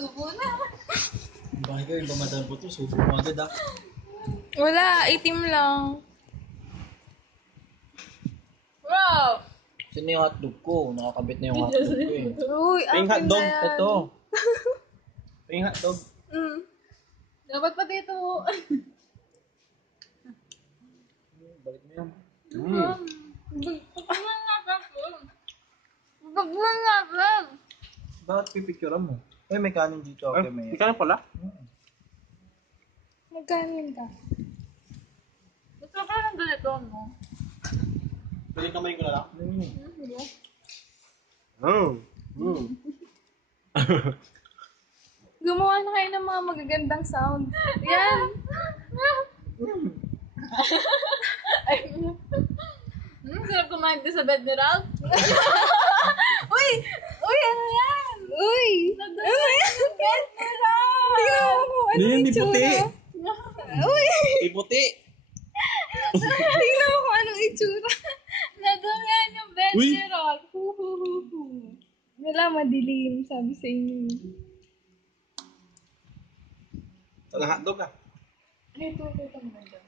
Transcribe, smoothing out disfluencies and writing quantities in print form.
subo na. Bakit kayo, iba madami po ito, subo mo agad ah. Wala, itim lang. Wow! Sino yung hotdog ko? Nakakabit na yung hotdog ko eh. Uy, Ping akin hotdog, na yan. ito. Ping hotdog. Dapat pati ito. Balik mo yan. Pagkulang natin. Pagkulang natin. Bakit pipicturean mo? Eh, may kanin dito. Okay, may... Ikaw na pala? Magkanin ka. Gusto ko lang ganito, no? Piling kamay ko na lang. Gumawa na kayo ng mga magagandang sound. Yan. Sarap kumain din sa bed ni Ralph. Uy! Uy, ano yan? Uy! Ano yan? Bed ni Ralph! Tingnan mo kung ano Hindi, yung hindi puti. itsura. Uy! Iputi. Tingnan mo kung anong itsura. Nadumihan yung bed Uy! ni Ralph. Hu-hu-hu-hu. Wala, madilim. Sabi sa inyo. Wala hotdog ah. Ito, maganda.